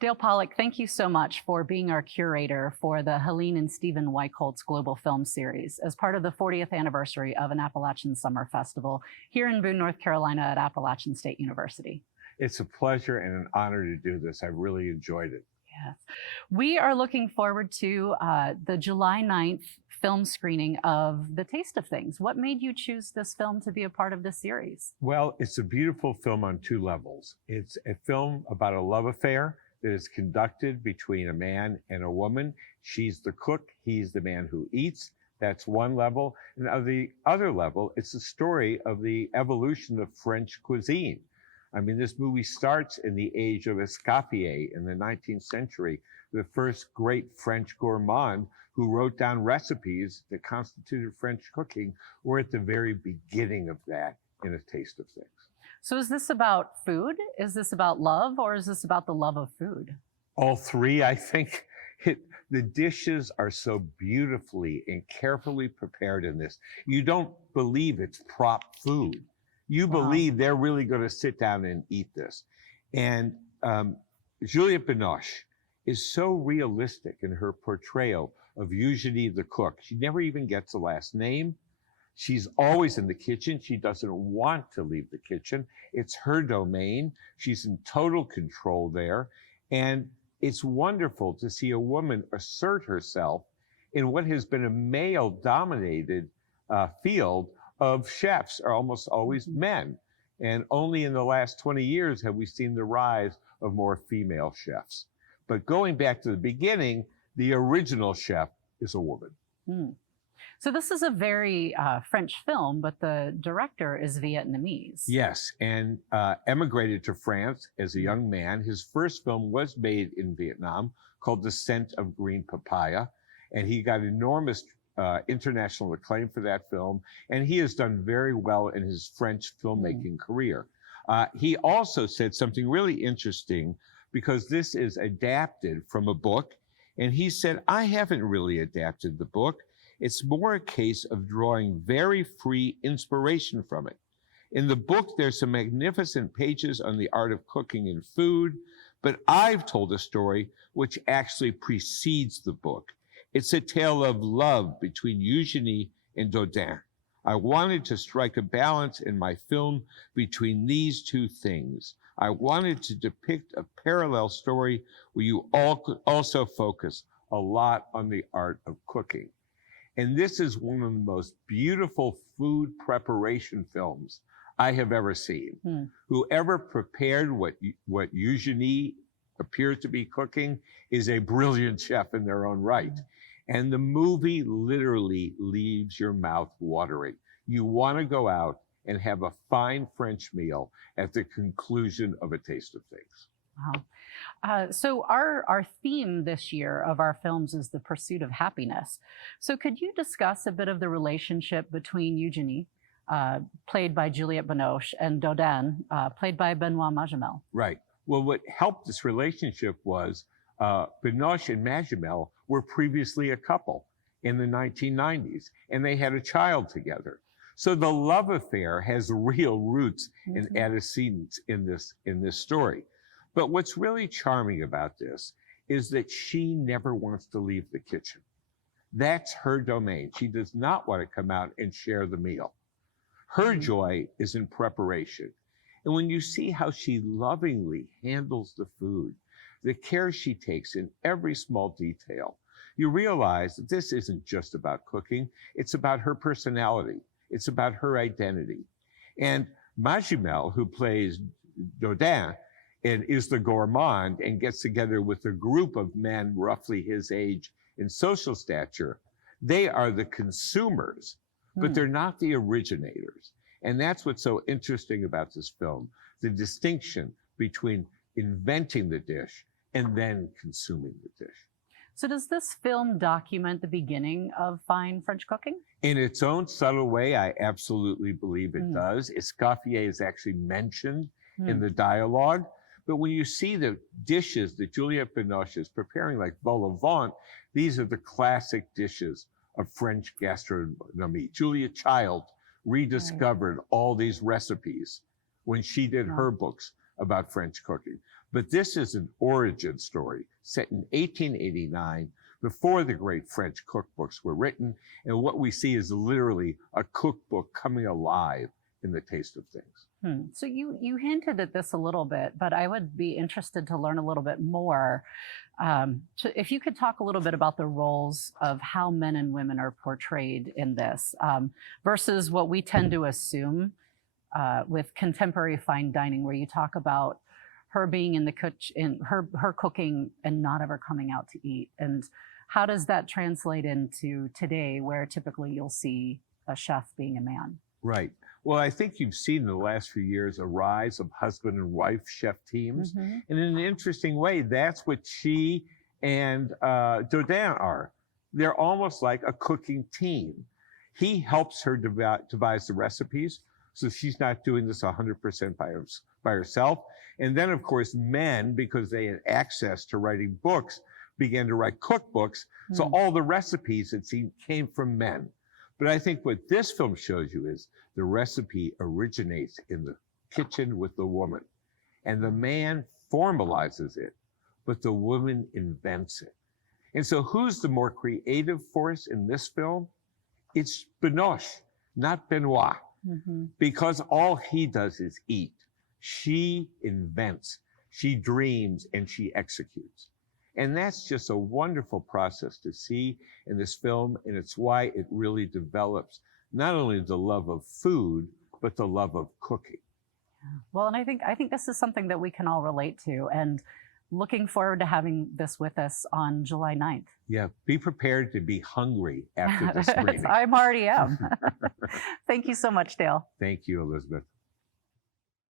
Dale Pollock, thank you so much for being our curator for the Helene and Stephen Weicholz Global Film Series as part of the 40th anniversary of an Appalachian Summer Festival here in Boone, North Carolina at Appalachian State University. It's a pleasure and an honor to do this. I really enjoyed it. Yes. We are looking forward to the July 9th film screening of The Taste of Things. What made you choose this film to be a part of this series? Well, it's a beautiful film on two levels. It's a film about a love affair that is conducted between a man and a woman. She's the cook, he's the man who eats. That's one level. And on the other level, it's the story of the evolution of French cuisine. I mean, this movie starts in the age of Escoffier in the 19th century, the first great French gourmand who wrote down recipes that constituted French cooking. We're at the very beginning of that in A Taste of Things. So is this about food? Is this about love, or is this about the love of food? All three, I think. The dishes are so beautifully and carefully prepared in this. You don't believe it's prop food. You believe they're really going to sit down and eat this. And Juliette Binoche is so realistic in her portrayal of Eugenie the cook. She never even gets a last name. She's always in the kitchen. She doesn't want to leave the kitchen. It's her domain. She's in total control there. And it's wonderful to see a woman assert herself in what has been a male-dominated field of chefs, are almost always men. And only in the last 20 years have we seen the rise of more female chefs. But going back to the beginning, the original chef is a woman. So this is a very French film, but the director is Vietnamese. Yes, and emigrated to France as a young man. His first film was made in Vietnam called The Scent of Green Papaya, and he got enormous international acclaim for that film, and he has done very well in his French filmmaking career. He also said something really interesting, because this is adapted from a book, and he said, I haven't really adapted the book. It's more a case of drawing very free inspiration from it. In the book, there's some magnificent pages on the art of cooking and food, but I've told a story which actually precedes the book. It's a tale of love between Eugenie and Dodin. I wanted to strike a balance in my film between these two things. I wanted to depict a parallel story where you also focus a lot on the art of cooking. And this is one of the most beautiful food preparation films I have ever seen. Whoever prepared what Eugenie appears to be cooking is a brilliant chef in their own right. And the movie literally leaves your mouth watering. You want to go out and have a fine French meal at the conclusion of A Taste of Things. Wow. So our theme this year of our films is the pursuit of happiness. So could you discuss a bit of the relationship between Eugenie, played by Juliette Binoche, and Dodin, played by Benoit Magimel? Right. Well, what helped this relationship was Binoche and Magimel were previously a couple in the 1990s, and they had a child together. So the love affair has real roots and antecedents in this story. But what's really charming about this is that she never wants to leave the kitchen. That's her domain. She does not want to come out and share the meal. Her joy is in preparation. And when you see how she lovingly handles the food, the care she takes in every small detail, you realize that this isn't just about cooking. It's about her personality. It's about her identity. And Magimel, who plays Dodin, and is the gourmand and gets together with a group of men roughly his age in social stature, they are the consumers, but they're not the originators. And that's what's so interesting about this film, the distinction between inventing the dish and then consuming the dish. So does this film document the beginning of fine French cooking? In its own subtle way, I absolutely believe it does. Escoffier is actually mentioned in the dialogue. But when you see the dishes that Juliette Binoche is preparing, like vol au vent, these are the classic dishes of French gastronomy. Julia Child rediscovered all these recipes when she did her books about French cooking. But this is an origin story set in 1889, before the great French cookbooks were written. And what we see is literally a cookbook coming alive in the taste of things. So you hinted at this a little bit, but I would be interested to learn a little bit more. If you could talk a little bit about the roles of how men and women are portrayed in this versus what we tend to assume with contemporary fine dining, where you talk about her being in the kitchen, her cooking and not ever coming out to eat. And how does that translate into today, where typically you'll see a chef being a man? Right. Well, I think you've seen in the last few years a rise of husband and wife chef teams. And in an interesting way, that's what she and Dodin are. They're almost like a cooking team. He helps her devise the recipes, so she's not doing this 100% by herself. And then, of course, men, because they had access to writing books, began to write cookbooks. So all the recipes, it seemed, came from men. But I think what this film shows you is the recipe originates in the kitchen with the woman. And the man formalizes it, but the woman invents it. And so who's the more creative force in this film? It's Binoche, not Benoit. Because all he does is eat. She invents, she dreams, and she executes. And that's just a wonderful process to see in this film, and it's why it really develops not only the love of food, but the love of cooking. Well, and I think this is something that we can all relate to, and looking forward to having this with us on July 9th. Yeah, be prepared to be hungry after the screening. I already am. Thank you so much, Dale. Thank you, Elizabeth.